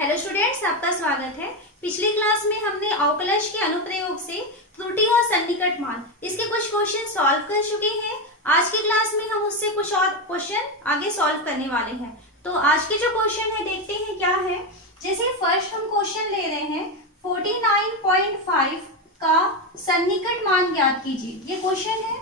Hello students, आपका स्वागत है। पिछली क्लास में हमने अवकलज के अनुप्रयोग से त्रुटि और सन्निकट मान इसके कुछ क्वेश्चन सॉल्व कर चुके हैं। आज की क्लास में हम उससे कुछ और क्वेश्चन आगे सॉल्व करने वाले हैं। तो आज के जो क्वेश्चन है देखते हैं क्या है। जैसे फर्स्ट हम क्वेश्चन ले रहे हैं 49.5 का सन्निकट मान ज्ञात कीजिए, ये क्वेश्चन है।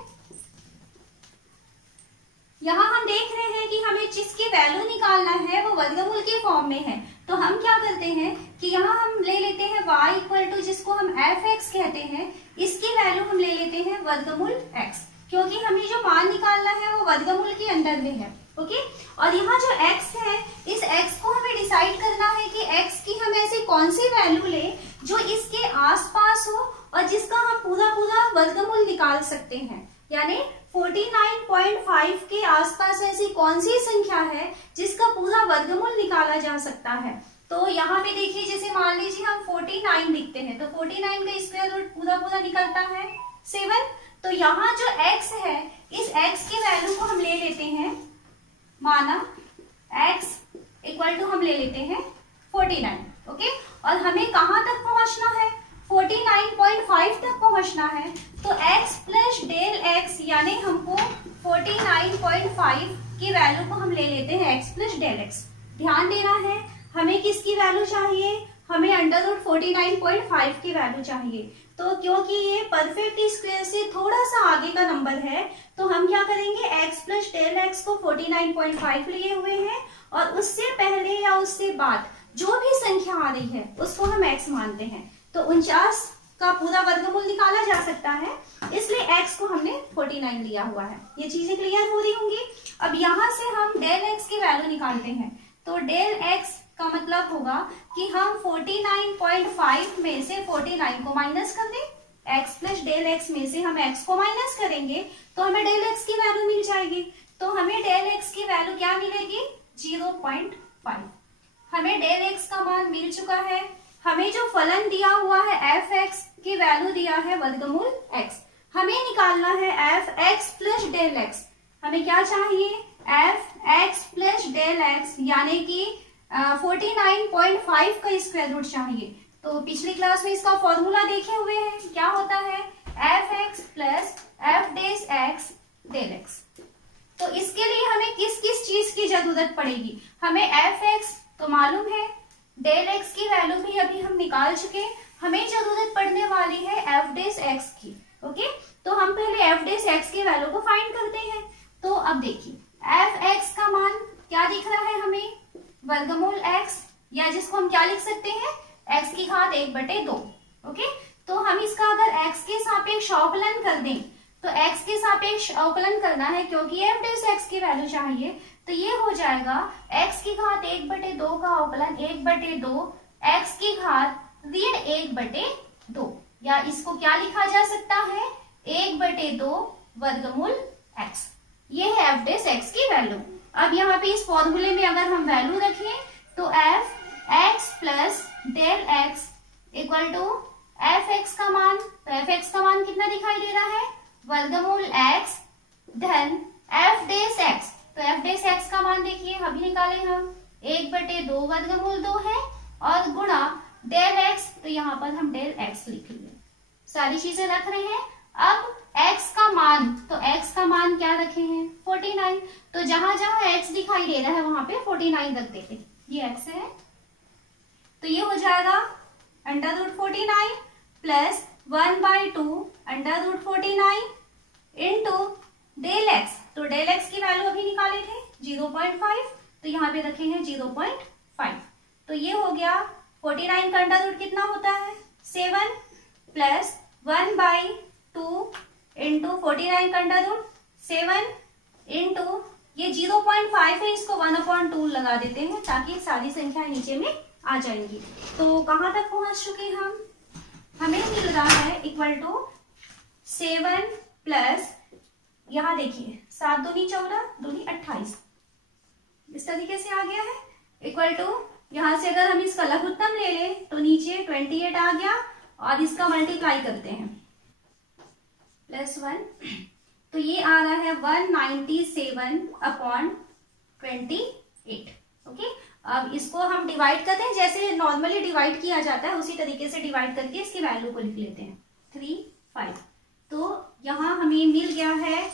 यहाँ हम देख रहे हैं कि हमें जिसकी वैल्यू निकालना है वो वर्गमूल के फॉर्म में है। तो हम क्या करते हैं कि यहाँ हम ले लेते हैं y इक्वल टू, जिसको हम fx कहते हैं, इसकी वैल्यू हम ले लेते हैं वर्गमूल x, क्योंकि हमें जो मान निकालना है वो वर्गमूल के अंदर में है। ओके, और यहाँ जो x है, इस x को हमें डिसाइड करना है कि x की हम ऐसी कौन सी वैल्यू ले जो इसके आसपास हो और जिसका हम पूरा वर्गमूल निकाल सकते हैं। यानी 49.5 के आसपास ऐसी कौन सी संख्या है जिसका पूरा वर्गमूल निकाला जा सकता है। तो यहाँ पे देखिए, जैसे मान लीजिए हम 49 लिखते हैं तो 49 का स्क्वायर रूट पूरा निकलता है 7। तो यहाँ जो x है, इस x की वैल्यू को हम ले लेते हैं, माना x इक्वल टू हम ले लेते हैं 49। ओके, और हमें कहाँ तक पहुंचना है, 49.5 तक पहुंचना है। तो x प्लस डेल x, यानी हमको 49.5 की वैल्यू को हम ले लेते हैं x प्लस डेल x। ध्यान देना है, हमें किसकी वैल्यू चाहिए, हमें अंडर रूट 49.5 की वैल्यू चाहिए। तो क्योंकि ये परफेक्ट स्क्वायर से थोड़ा सा आगे का नंबर है, तो हम क्या करेंगे, x प्लस डेल x को 49.5 लिए हुए हैं और उससे पहले या उससे बाद जो भी संख्या आ रही है उसको हम x मानते हैं। तो 49 का पूरा वर्गमूल निकाला जा सकता है, इसलिए x को हमने 49 लिया हुआ है। ये चीजें क्लियर हो रही होंगी। अब यहाँ से हम डेल x की वैल्यू निकालते हैं। तो डेल x का मतलब होगा कि हम 49.5 में से 49 को माइनस कर दें। x प्लस डेल x में से हम x को माइनस करेंगे तो हमें डेल x की वैल्यू मिल जाएगी। तो हमें डेल x की वैल्यू क्या मिलेगी, 0.5। हमें डेल x का मान मिल चुका है। हमें जो फलन दिया हुआ है fx की वैल्यू दिया है वर्गमूल x। हमें निकालना है fx प्लस डेल x। हमें क्या चाहिए, fx प्लस डेल x, यानी कि 49.5 का स्क्वायर रूट चाहिए। तो पिछली क्लास में इसका फॉर्मूला देखे हुए हैं, क्या होता है, fx plus f dash x del x। तो इसके लिए हमें किस किस चीज की जरूरत पड़ेगी, हमें fx तो मालूम है, डेल x की वैल्यू भी अभी हम निकाल चुके। हमें जरूरत पड़ने वाली है f डेश x की। ओके, तो हम पहले f डेश x की वैल्यू को फाइंड करते हैं। तो अब देखिए, fx का मान क्या दिख रहा है हमें, वर्गमूल x, या जिसको हम क्या लिख सकते हैं, x की घात 1/2। ओके, तो हम इसका अगर x के सापेक्ष अवकलन कर दें, तो x के सापेक्ष अवकलन करना है क्योंकि f डेश x की वैल्यू चाहिए। तो ये हो जाएगा x की घात 1/2 का अवकलन 1/2 x की घात ऋण 1/2, या इसको क्या लिखा जा सकता है, 1/2 वर्गमूल x। ये है f डेश x की वैल्यू। अब यहाँ पे इस फॉर्मूले में अगर हम वैल्यू रखें तो f x plus del x equal to f x का मान, तो f x का मान कितना दिखाई दे रहा है, वर्गमूल x धन f डेश x। तो f डेश x का मान देखिए अभी निकाले हम, 1/2 वर्गमूल 2 है और गुणा डेल x, तो यहाँ पर हम डेल x लिख लिए। सारी चीजें रख रहे हैं। अब x का मान, तो x का मान क्या रखे हैं, 49। तो जहां जहां x दिखाई दे रहा है वहां पे 49 रख देते, ये x है। तो ये हो जाएगा under root 49 plus 1/2 under root 49 into del x। तो डेल x की वैल्यू अभी निकाले थे 0.5, तो यहाँ पे रखे हैं 0.5। तो ये हो गया 49 का अंडर रूट कितना होता है, 7 प्लस 1/2 इंटू 49 का अंडर रूट 7 इंटू ये 0.5 है, इसको 1/2 लगा देते हैं ताकि सारी संख्याएं नीचे में आ जाएंगी। तो कहाँ तक पहुंच चुके हम, हमें मिल रहा है इक्वल टू 7 प्लस, यहाँ देखिए 7 दूनी 14 दूनी 28, इस तरीके से आ गया है, इक्वल टू, यहाँ से अगर हम इसका लघुत्तम ले लें तो नीचे 28 आ गया और इसका मल्टीप्लाई करते हैं +1, तो ये आ रहा है 197/28। ओके, अब इसको हम डिवाइड करते हैं, जैसे नॉर्मली डिवाइड किया जाता है उसी तरीके से डिवाइड करके इसकी वैल्यू को लिख लेते हैं 3, 5। तो यहाँ हमें मिल गया है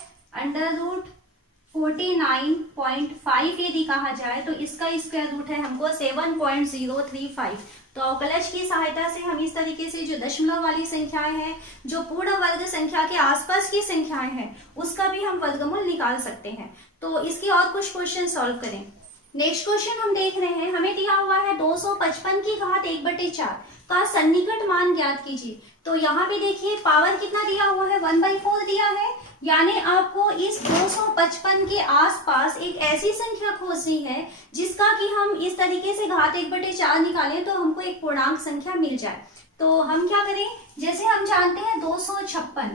√49.5 यदि कहा जाए तो इसका स्क्वायर रूट है हमको 7.035। तो अवकलज की सहायता से हम इस तरीके से जो दशमलव वाली संख्याएं हैं, जो पूर्ण वर्ग संख्या के आसपास की संख्याएं हैं, उसका भी हम वर्गमूल निकाल सकते हैं। तो इसके और कुछ क्वेश्चन सॉल्व करें। नेक्स्ट क्वेश्चन हम देख रहे हैं, हमें दिया हुआ है 255 की घात 1/4 का सन्निकट मान ज्ञात कीजिए। तो यहाँ पे देखिए पावर कितना दिया हुआ है, 1/4 दिया है, यानी आपको इस 255 के आसपास एक ऐसी संख्या खोजनी है जिसका कि हम इस तरीके से घात 1/4 निकालें तो हमको एक पूर्णांक संख्या मिल जाए। तो हम क्या करें, जैसे हम जानते हैं 256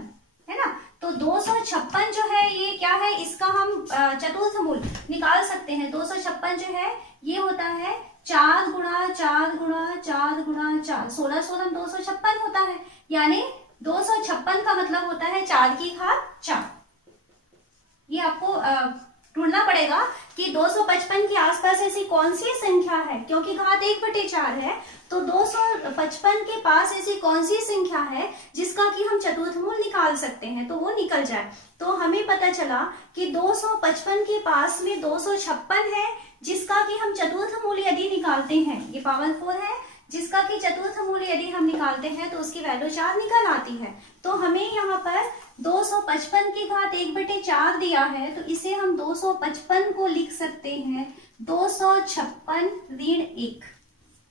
है ना, तो 256 जो है ये क्या है, इसका हम चतुर्थमूल निकाल सकते हैं। 256 जो है ये होता है 4 गुणा 4 गुणा 4 गुणा 4, 16 16 256 होता है, यानी 256 का मतलब होता है 4 की घात 4। ये आपको ढूंढना पड़ेगा कि 255 के आसपास ऐसी कौन सी संख्या है, क्योंकि घात 1/4 है, तो 255 के पास ऐसी कौन सी संख्या है जिसका कि हम चतुर्थमूल निकाल सकते हैं, तो वो निकल जाए। तो हमें पता चला कि 255 के पास में 256 है जिसका कि हम चतुर्थमूल यदि निकालते हैं, ये पावर 4 है, जिसका कि चतुर्थमूल यदि हम निकालते हैं तो उसकी वैल्यू 4 निकल आती है। तो हमें यहाँ पर 255 की घात 1/4 दिया है, तो इसे हम 255 को लिख सकते हैं 256-1।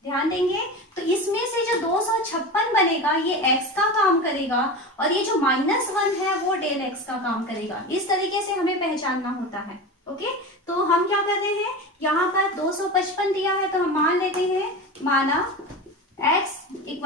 ध्यान देंगे तो इसमें से जो 256 बनेगा ये x का काम करेगा और ये जो -1 है वो डेल x का काम करेगा। इस तरीके से हमें पहचानना होता है। ओके, तो हम क्या करते हैं, यहाँ पर 255 दिया है तो हम मान लेते हैं, माना x =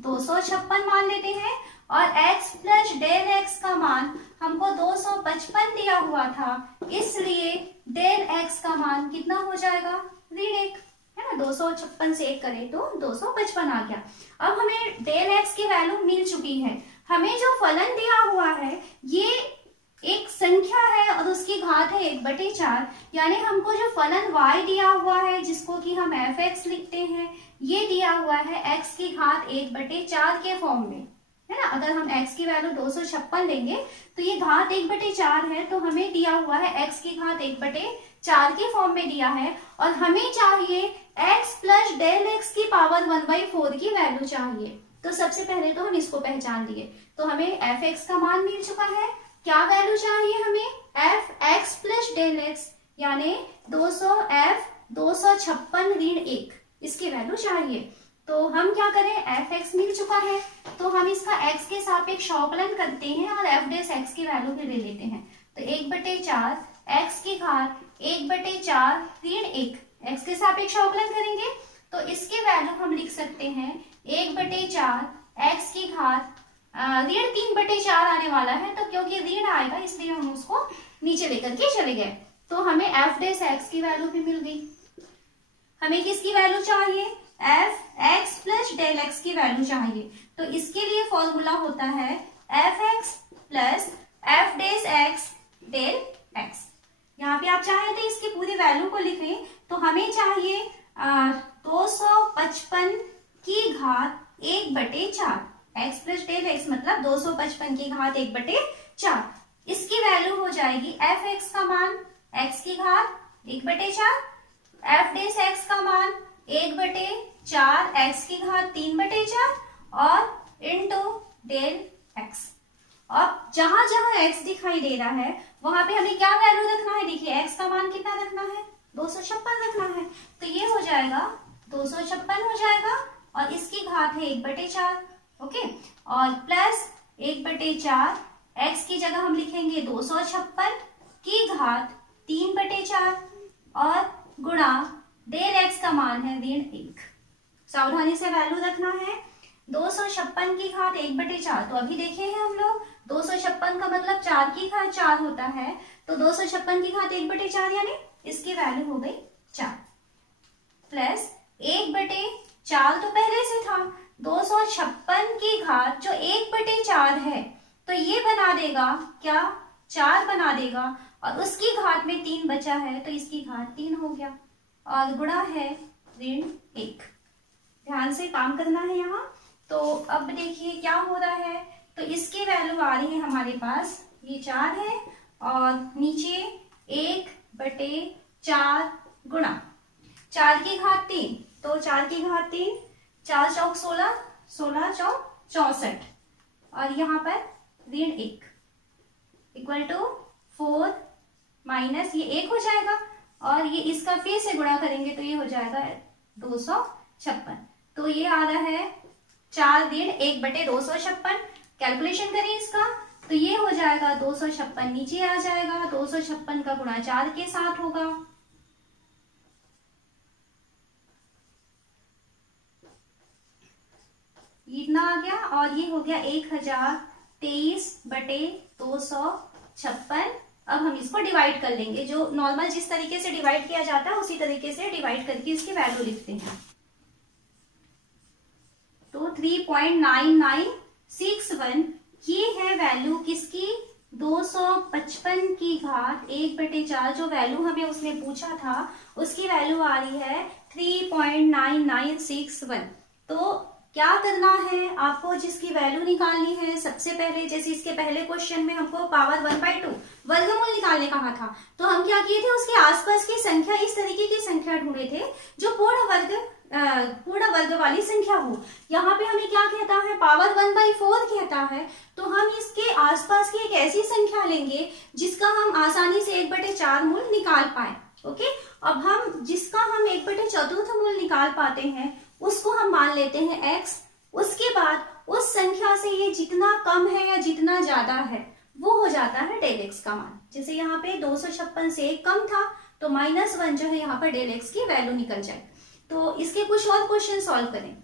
256 मान लेते हैं, और x प्लस डेल x का मान हमको 255 दिया हुआ था, इसलिए डेल x का मान कितना हो जाएगा, ऋण 1 है ना। 256 से 1 करें तो 255 आ गया। अब हमें डेल x की वैल्यू मिल चुकी है। हमें जो फलन दिया हुआ है ये एक संख्या है और उसकी घात है 1/4, यानी हमको जो फलन y दिया हुआ है जिसको कि हम f(x) लिखते हैं, ये दिया हुआ है x की घात 1/4 के फॉर्म में, है ना। अगर हम x की वैल्यू 256 लेंगे तो ये घात 1/4 है, तो हमें दिया हुआ है x की घात 1/4 के फॉर्म में दिया है, और हमें चाहिए x प्लस डेल x की पावर 1/4 की वैल्यू चाहिए। तो सबसे पहले तो हम इसको पहचान लिए, तो हमें f(x) का मान मिल चुका है। क्या वैल्यू चाहिए हमें, f(x) प्लस डेल x, यानी 256-1 इसकी वैल्यू चाहिए। तो हम क्या करें, f(x) मिल चुका है तो हम इसका x के सापेक्ष अवकलन करते हैं और f(x) की वैल्यू भी ले लेते हैं। तो 1/4 x की घात 1/4 ऋण 1, x के सापेक्ष अवकलन करेंगे तो इसकी वैल्यू हम लिख सकते हैं 1/4 x की घात ऋण 3/4 आने वाला है, तो क्योंकि ऋण आएगा इसलिए हम उसको नीचे लेकर के चले गए। तो हमें f(x) की वैल्यू भी मिल गई। हमें किसकी वैल्यू चाहिए, f(x) प्लस डेल x की वैल्यू चाहिए। तो इसके लिए फॉर्मूला होता है f(x) plus f(x) del x। यहाँ पे आप चाहें तो इसकी पूरी वैल्यू को लिखें, तो हमें चाहिए 255 की घात 1/4, x प्लस डेल x मतलब 255 की घात 1/4। इसकी वैल्यू हो जाएगी f(x) का मान x की घात 1/4, f(x) का मान 1/4 x की घात 3/4 और इनटू डेल x। अब जहां जहां x दिखाई दे रहा है वहां पे हमें क्या वैल्यू रखना है, देखिए x का मान कितना रखना है, 256 रखना है। तो ये हो जाएगा 256 हो जाएगा और इसकी घात है 1/4। ओके, और प्लस 1/4 x की जगह हम लिखेंगे 256 की घात 3/4 और गुणा डेल x का मान है ऋण 1। सावधानी से वैल्यू रखना है। 256 की घात 1/4, तो अभी देखे हैं हम लोग 256 का मतलब 4 की घात 4 होता है, तो 256 की घात 1/4 यानी इसकी वैल्यू हो गई 4, प्लस 1/4 तो पहले से था, 256 की घात जो 1/4 है तो ये बना देगा क्या, 4 बना देगा, और उसकी घात में 3 बचा है तो इसकी घात 3 हो गया। और गुणा है ऋण 1। ध्यान से काम करना है यहाँ। तो अब देखिए क्या हो रहा है, तो इसकी वैल्यू आ रही है हमारे पास, ये 4 है और नीचे 1/4 गुणा 4 की घात 3, तो 4 की घात 3, 4 चौक 16, 16 चौक 64 और यहाँ पर ऋण 1 इक्वल टू 4 माइनस ये 1 हो जाएगा और ये इसका फिर से गुणा करेंगे तो ये हो जाएगा 256। तो ये आ रहा है 4 ऋण 1/256। कैलकुलेशन करें इसका तो ये हो जाएगा 256 नीचे आ जाएगा, 256 का गुणा 4 के साथ होगा, इतना आ गया और ये हो गया 1023/256। अब हम इसको डिवाइड कर लेंगे, जो नॉर्मल जिस तरीके से डिवाइड किया जाता है उसी तरीके से डिवाइड करके इसकी वैल्यू लिखते हैं। तो 3.9961 ये है वैल्यू किसकी, 255 की घात 1/4 जो वैल्यू हमें उसने पूछा था उसकी वैल्यू आ रही है 3.9961। तो क्या करना है आपको, जिसकी वैल्यू निकालनी है सबसे पहले, जैसे इसके पहले क्वेश्चन में हमको पावर 1/2 वर्गमूल निकालने कहा था, तो हम क्या किए थे, उसके आसपास की संख्या, इस तरीके की संख्या ढूंढे थे जो पूर्ण वर्ग वाली संख्या हो। यहाँ पे हमें क्या कहता है, पावर 1/4 कहता है, तो हम इसके आसपास की एक ऐसी संख्या लेंगे जिसका हम आसानी से 1/4 मूल निकाल पाए। ओके, अब हम जिसका हम 1/4 मूल निकाल पाते हैं उसको हम मान लेते हैं x। उसके बाद उस संख्या से ये जितना कम है या जितना ज्यादा है वो हो जाता है डेल x का मान। जैसे यहाँ पे 256 से 1 कम था तो -1 जो है यहाँ पर डेल x की वैल्यू निकल जाए। तो इसके कुछ और क्वेश्चन सॉल्व करें।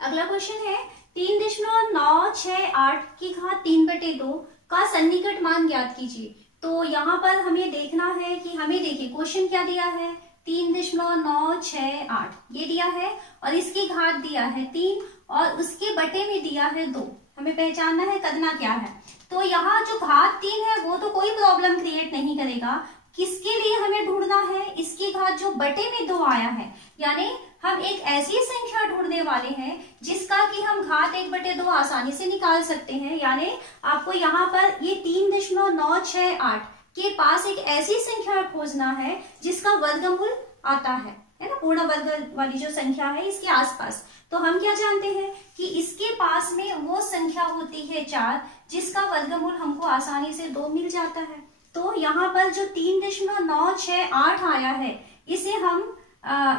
अगला क्वेश्चन है 3.968 की घात 3/2 का सन्निकट मान ज्ञात कीजिए। तो यहाँ पर हमें देखना है कि हमें देखिए क्वेश्चन क्या दिया है, 3.968 ये दिया है और इसकी घात दिया है 3 और उसके बटे में दिया है 2। हमें पहचानना है करना क्या है। तो यहाँ जो घात 3 है वो तो कोई प्रॉब्लम क्रिएट नहीं करेगा, किसके लिए हमें ढूंढना है, इसकी घात जो बटे में 2 आया है, यानी हम एक ऐसी संख्या ढूंढने वाले हैं जिसका कि हम घात 1/2 आसानी से निकाल सकते हैं। यानी आपको यहाँ पर ये 3.968 के पास एक ऐसी संख्या खोजना है जिसका वर्गमूल आता है ना, पूर्ण वर्ग वाली जो संख्या है इसके आसपास। तो हम क्या जानते हैं कि इसके पास में वो संख्या होती है 4 जिसका वर्गमूल हमको आसानी से 2 मिल जाता है। तो यहाँ पर जो 3.968 आया है इसे हम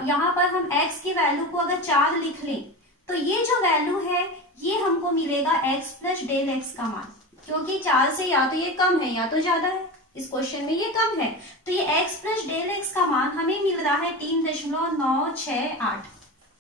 यहाँ पर हम x की वैल्यू को अगर 4 लिख लें तो ये जो वैल्यू है ये हमको मिलेगा x प्लस डेल x का मान, क्योंकि 4 से या तो ये कम है या तो ज्यादा है, इस क्वेश्चन में ये कम है, तो ये x प्लस डेल x का मान हमें मिल रहा है 3.968।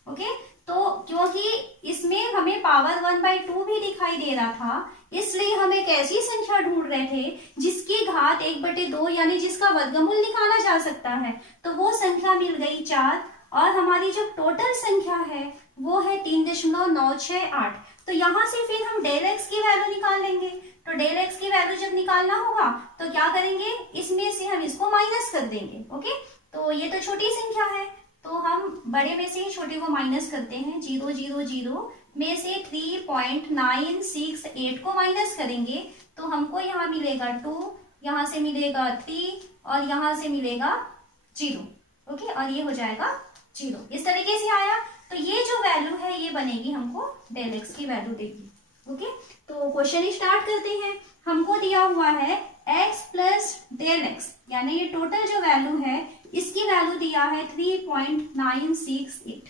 ओके, तो क्योंकि इसमें हमें पावर 1/2 भी दिखाई दे रहा था इसलिए हम एक ऐसी संख्या ढूंढ रहे थे जिसकी घात 1/2 यानी जिसका वर्गमूल निकाला जा सकता है। तो वो संख्या मिल गई 4 और हमारी जो टोटल संख्या है वो है 3.968। तो यहाँ से फिर हम डेल x की वैल्यू निकाल लेंगे। तो डेल x की वैल्यू जब निकालना होगा तो क्या करेंगे, इसमें से हम इसको माइनस कर देंगे। ओके, तो ये तो छोटी संख्या है तो हम बड़े में से छोटे को माइनस करते हैं। 0 0 0 में से 3.968 को माइनस करेंगे तो हमको यहाँ मिलेगा 2, यहाँ से मिलेगा 3 और यहाँ से मिलेगा 0। ओके, और ये हो जाएगा 0। इस तरीके से आया तो ये जो वैल्यू है ये बनेगी हमको डेल x की वैल्यू देगी। ओके, तो क्वेश्चन स्टार्ट करते हैं। हमको दिया हुआ है x प्लस डेल x, यानी ये टोटल जो वैल्यू है इसकी वैल्यू दिया है 3.968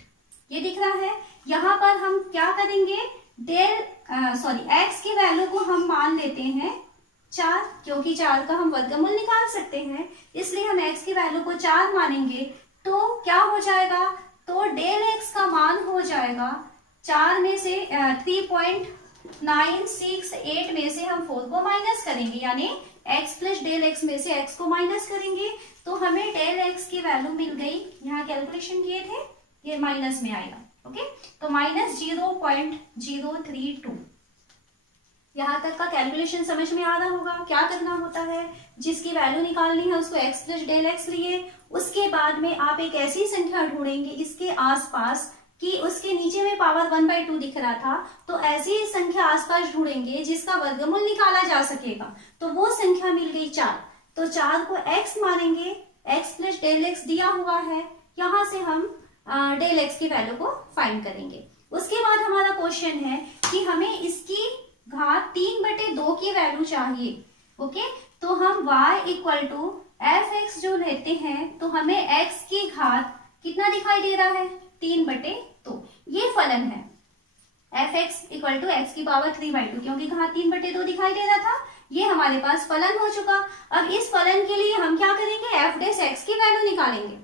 ये दिख रहा है। यहाँ पर हम क्या करेंगे, x की वैल्यू को हम मान लेते हैं 4, क्योंकि 4 का हम वर्गमूल निकाल सकते हैं इसलिए हम x की वैल्यू को 4 मानेंगे। तो क्या हो जाएगा, तो डेल x का मान हो जाएगा 4 में से 3.968 में से हम 4 को माइनस करेंगे, यानी x प्लस डेल x में से x को माइनस करेंगे तो हमें डेल x की वैल्यू मिल गई। यहाँ कैलकुलेशन किए थे ये माइनस में आएगा। ओके, तो -0.032 यहाँ तक का कैलकुलेशन समझ में आ रहा होगा। क्या करना होता है, जिसकी वैल्यू निकालनी है उसको x प्लस डेल एक्स लिए, उसके बाद में आप एक ऐसी संख्या ढूंढेंगे इसके आसपास कि उसके नीचे में पावर 1/2 दिख रहा था, तो ऐसी संख्या आसपास ढूंढेंगे जिसका वर्गमूल निकाला जा सकेगा। तो वो संख्या मिल गई 4, तो 4 को x मानेंगे, x प्लस डेल एक्स दिया हुआ है, यहाँ से हम डेल एक्स की वैल्यू को फाइंड करेंगे। उसके बाद हमारा क्वेश्चन है कि हमें इसकी घात 3/2 की वैल्यू चाहिए। ओके, तो हम y equal to F X जो लेते हैं, तो हमें x की घात कितना दिखाई दे रहा है, 3/2। ये फलन है F X equal to X की पावर 3/2, क्योंकि घात 3/2 दिखाई दे रहा था, ये हमारे पास फलन हो चुका। अब इस फलन के लिए हम क्या करेंगे, एफ डेस एक्स की वैल्यू निकालेंगे।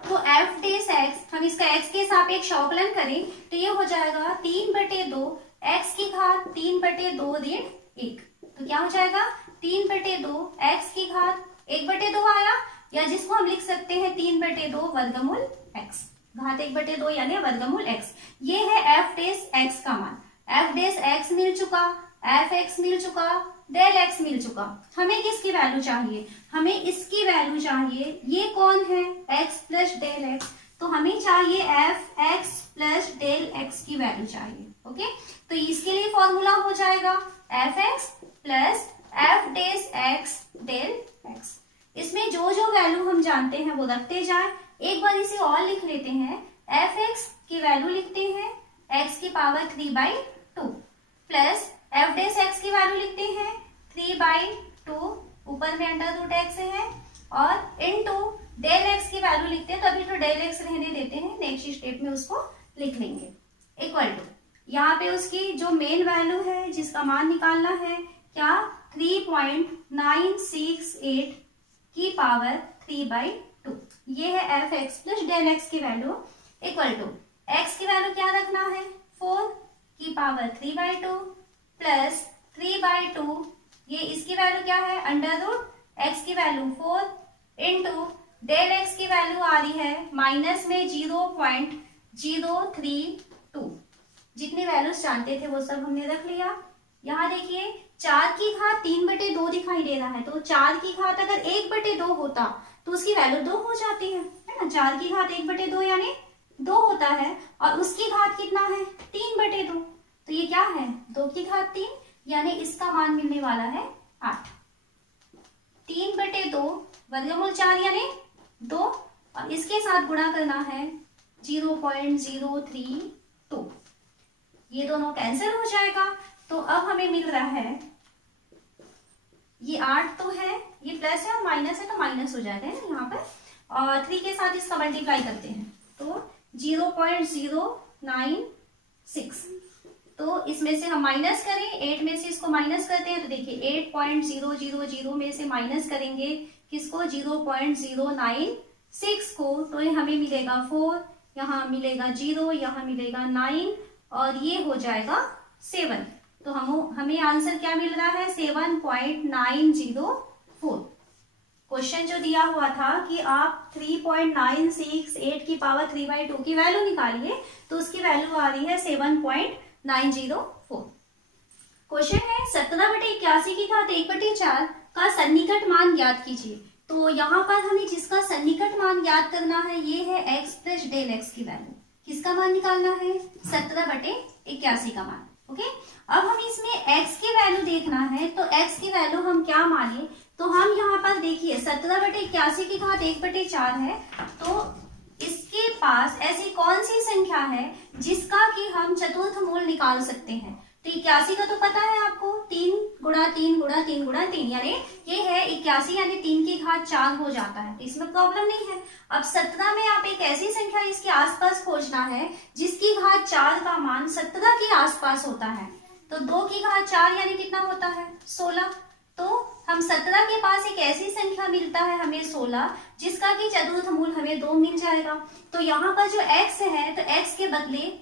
तो एफ डेस एक्स, हम इसका एक्स के सापेक्ष अवकलन करें तो ये हो जाएगा 3/2 एक्स की घात 3/2 ऋण 1। तो क्या हो जाएगा, 3/2 एक्स की घात 1/2 आया, या जिसको हम लिख सकते हैं 3/2 वर्गमूल एक्स, घात 1/2 यानी वर्गमूल एक्स। ये है एफ डेस एक्स का मान। एफ डेस एक्स मिल चुका, एफ एक्स मिल चुका, डेल एक्स मिल चुका। हमें किसकी वैल्यू चाहिए, हमें इसकी वैल्यू चाहिए। ये कौन है, एक्स प्लस डेल एक्स, तो हमें चाहिए F X plus del X की वैल्यू चाहिए। ओके, तो इसके लिए फॉर्मूला हो जाएगा F X plus F dash X del X. इसमें जो जो वैल्यू हम जानते हैं वो रखते जाए। एक बार इसे और लिख लेते हैं, एफ एक्स की वैल्यू लिखते हैं एक्स की power 3/2 plus F dash X की वैल्यू लिखते हैं 3/2, ऊपर में अंडर रूट एक्स है, और इनटू डेल एक्स की वैल्यू लिखते हैं। तो अभी तो डेल एक्स रहने देते हैं, नेक्स्ट स्टेप में उसको लिख लेंगे। इक्वल टू यहाँ पे उसकी जो मेन वैल्यू है जिसका मान निकालना है, क्या 3.968 की पावर 3/2, ये है F X plus del X की वैल्यू। इक्वल टू एक्स की वैल्यू क्या रखना है, 4 की पावर 3/2 प्लस 3/2, ये इसकी वैल्यू क्या है, अंडर रूट एक्स की वैल्यू 4 इंटू डेल एक्स की वैल्यू आ रही है माइनस में 0.032। जितनी वैल्यूज जानते थे वो सब हमने रख लिया। यहाँ देखिए 4 की घात 3/2 दिखाई दे रहा है, तो 4 की घात अगर 1/2 होता तो उसकी वैल्यू 2 हो जाती है ना। 4 की घात 1/2 यानी 2 होता है, और उसकी घात कितना है, 3/2, तो ये क्या है, 2 की घात 3, यानी इसका मान मिलने वाला है 8। 3/2 वर्गमूल 4 यानी 2, और इसके साथ गुणा करना है 0.032, ये दोनों कैंसिल हो जाएगा। तो अब हमें मिल रहा है, ये 8 तो है, ये प्लस है और माइनस है, तो माइनस हो जाता है ना यहाँ पर, और 3 के साथ इसका मल्टीप्लाई करते हैं तो 0.096। तो इसमें से हम माइनस करें, 8 में से इसको माइनस करते हैं, तो देखिए 8.000 में से माइनस करेंगे किसको, 0.096 को, तो ये हमें मिलेगा 4, यहाँ मिलेगा 0, यहाँ मिलेगा 9, और ये हो जाएगा 7। तो हमें आंसर क्या मिल रहा है, 7.904। क्वेश्चन जो दिया हुआ था कि आप 3.968 की पावर 3/2 की वैल्यू निकालिए, तो उसकी वैल्यू आ रही है 7.904। क्वेश्चन है 17/81 की घात 1/4 का सन्निकट मान ज्ञात कीजिए। तो यहाँ पर हमें जिसका सन्निकट मान ज्ञात करना है ये है x प्लस डेल एक्स की वैल्यू। किसका मान निकालना है, 17/81 का मान। ओके, अब हम इसमें x की वैल्यू देखना है, तो x की वैल्यू हम क्या माने, तो हम यहाँ पर देखिए 17/81 की घात 1/4 है, तो इसके पास ऐसी कौन सी संख्या है जिसका कि हम चतुर्थ मूल निकाल सकते हैं। तो 81 का तो पता है आपको, 3 गुणा 3 गुणा 3 गुणा 3, यानी ये है 81, यानी 3 की घात 4 हो जाता है, तो इसमें प्रॉब्लम नहीं है। अब 17 में आप एक ऐसी संख्या इसके आसपास खोजना है जिसकी घात 4 का मान 17 के आसपास होता है, तो 2 की घात 4 यानी कितना होता है, 16। तो हम 17 के पास एक ऐसी संख्या मिलता है हमें 16, जिसका कि चतुर्थ मूल हमें 2 मिल जाएगा। तो यहाँ पर जो x है, तो x के बदले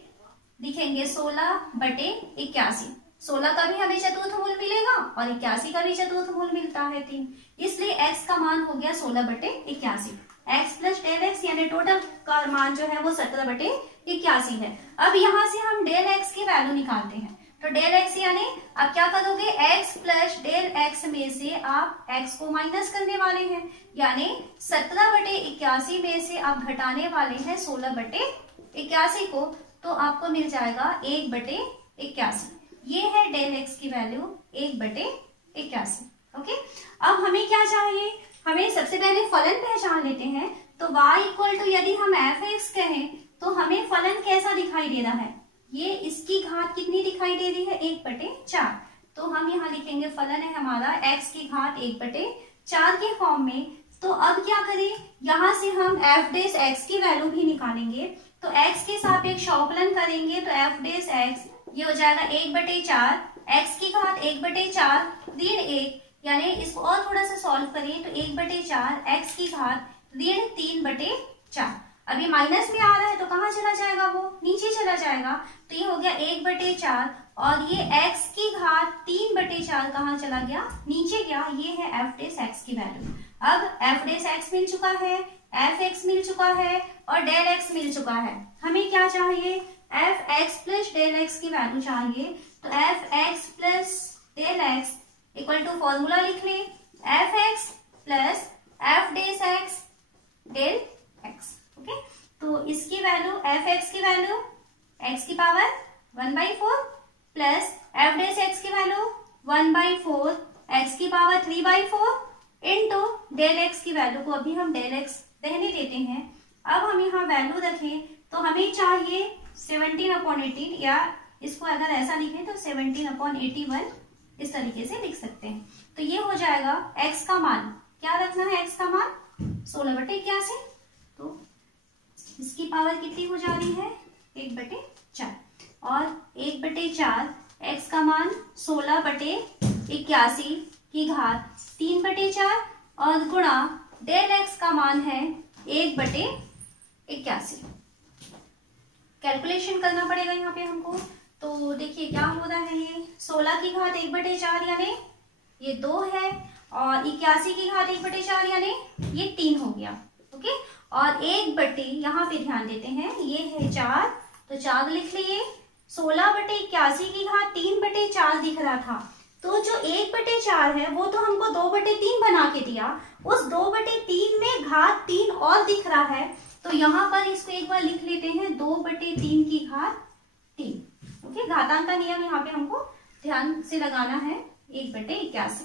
लिखेंगे 16/81। 16 का भी हमें चतुर्थ मूल मिलेगा और 81 का भी चतुर्थ मूल मिलता है 3, इसलिए x का मान हो गया 16/81। x प्लस डेल एक्स यानी टोटल का मान जो है वो 17/81 है। अब यहाँ से हम डेल x की वैल्यू निकालते हैं, तो डेल एक्स यानी आप क्या करोगे, x प्लस डेल एक्स में से आप x को माइनस करने वाले हैं, यानी 17/81 में से आप घटाने वाले हैं 16/81 को, तो आपको मिल जाएगा 1/81। ये है डेल एक्स की वैल्यू 1/81। ओके, अब हमें क्या चाहिए, हमें सबसे पहले फलन पहचान लेते हैं। तो y इक्वल टू यदि हम एफ एक्स कहें तो हमें फलन कैसा दिखाई दे रहा है, ये इसकी घात कितनी दिखाई दे रही है, 1/4। तो हम यहाँ लिखेंगे फलन है हमारा x की घात 1/4 के फॉर्म में। तो अब क्या करें, यहाँ से हम एफ डेस एक्स की वैल्यू भी निकालेंगे। तो x के सापेक्ष अवकलन करेंगे तो एफ डेस एक्स ये हो जाएगा 1/4, x की घात 1/4 ऋण 1, यानी इसको और थोड़ा सा सॉल्व करें तो 1/4 x की घात ऋण 3/4। अभी माइनस में आ रहा है तो कहाँ चला जाएगा, वो नीचे चला जाएगा। तो ये हो गया 1/4 और ये x की घात 3/4 कहाँ चला गया, नीचे गया। ये है एफ डेस एक्स की वैल्यू। अब एफ डेस एक्स मिल चुका है, एफ एक्स मिल चुका है और डेल एक्स मिल चुका है। हमें क्या चाहिए, F X plus del X की वैल्यू चाहिए। तो F X plus del X equal to formula लिख ले, F X plus F dash X del X. Okay, तो इसकी वैल्यू एफ एक्स की वैल्यू एक्स की power 1/4 plus F dash X की वैल्यू 1/4 एक्स की पावर 3/4 इंटू डेल एक्स की value को अभी हम डेल एक्स रहने देते हैं। अब हम यहाँ वैल्यू रखें तो हमें चाहिए 17/18, या इसको अगर ऐसा लिखें तो 17/81 इस तरीके से लिख सकते हैं। तो ये हो जाएगा x का मान, क्या रखना है x का मान 16/81। तो इसकी पावर कितनी हो जा रही है 1/4 और 1/4 x का मान 16/81 की घात 3/4 और गुणा डेल x का मान है 1/81। कैलकुलेशन करना पड़ेगा यहाँ पे हमको। तो देखिए क्या हो रहा है, ये 16 की घात 1/4 यानी ये 2 है और 81 की घात 1/4 यानी ये 3 हो गया। ओके, और 1 यहाँ पे ध्यान देते हैं, ये है 4, तो 4 लिख लिए। 16/81 की घात 3/4 दिख रहा था, तो जो 1/4 है वो तो हमको 2/3 बना के दिया, उस 2/3 में घात 3 और दिख रहा है। तो यहाँ पर इसको एक बार लिख लेते हैं 2/3 की घात 3। ओके, घातांक का नियम यहाँ पे हमको ध्यान से लगाना है 1/81।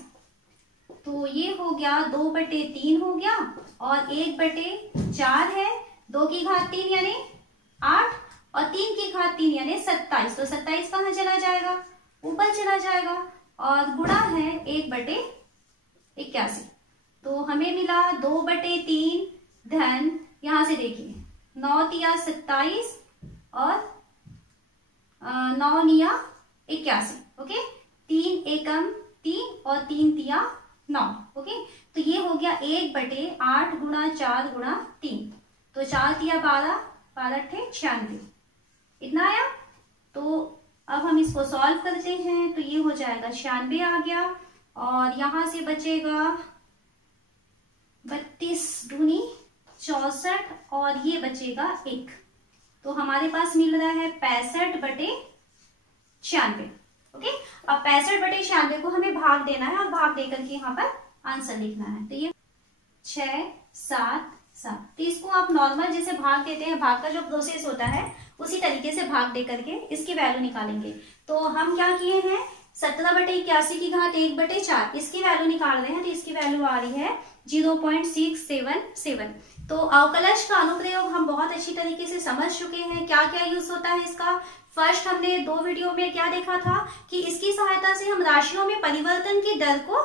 तो ये हो गया 2/3 हो गया और 1/4 है, 2 की घात 3 यानी 8 और 3 की घात 3 यानी 27। तो 27 कहाँ चला जाएगा, ऊपर चला जाएगा और गुणा है 1/81। तो हमें मिला 2/3 धन, यहां से देखिए 9 तिया 27 और 9 निया 81। ओके, 3 एकम 3 और 3 तिया 9। ओके, तो ये हो गया 1/8 गुणा 4 गुणा 3, तो 4 तिया 12, 12 थे 96, इतना आया। तो अब हम इसको सॉल्व करते हैं तो ये हो जाएगा 96 आ गया और यहां से बचेगा 32 दूनी 64 और ये बचेगा 1। तो हमारे पास मिल रहा है 65/96। ओके, अब 65/96 को हमें भाग देना है और भाग देकर के यहाँ पर आंसर लिखना है। तो ये 6 7 7, तो इसको आप नॉर्मल जैसे भाग देते हैं, भाग का जो प्रोसेस होता है उसी तरीके से भाग दे करके इसकी वैल्यू निकालेंगे। तो हम क्या किए हैं, 17/81 की घात 1/4 इसकी वैल्यू निकाल रहे हैं। तो इसकी वैल्यू आ रही है 0.677। तो अवकलज का अनुप्रयोग हम बहुत अच्छी तरीके से समझ चुके हैं, क्या क्या यूज होता है इसका। फर्स्ट हमने 2 वीडियो में क्या देखा था कि इसकी सहायता से हम राशियों में परिवर्तन की दर को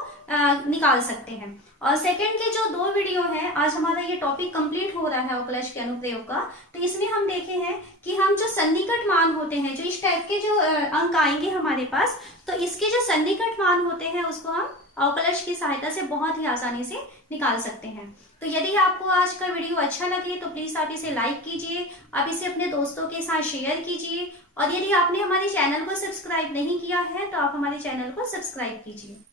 निकाल सकते हैं। और सेकंड के जो 2 वीडियो हैं, आज हमारा ये टॉपिक कंप्लीट हो रहा है अवकलज के अनुप्रयोग का। तो इसमें हम देखे हैं कि हम जो सन्निकट मान होते हैं, जो इस टाइप के जो अंक आएंगे हमारे पास, तो इसके जो सन्निकट मान होते हैं उसको हम अवकलज की सहायता से बहुत ही आसानी से निकाल सकते हैं। तो यदि आपको आज का वीडियो अच्छा लगे तो प्लीज आप इसे लाइक कीजिए, आप इसे अपने दोस्तों के साथ शेयर कीजिए और यदि आपने हमारे चैनल को सब्सक्राइब नहीं किया है तो आप हमारे चैनल को सब्सक्राइब कीजिए।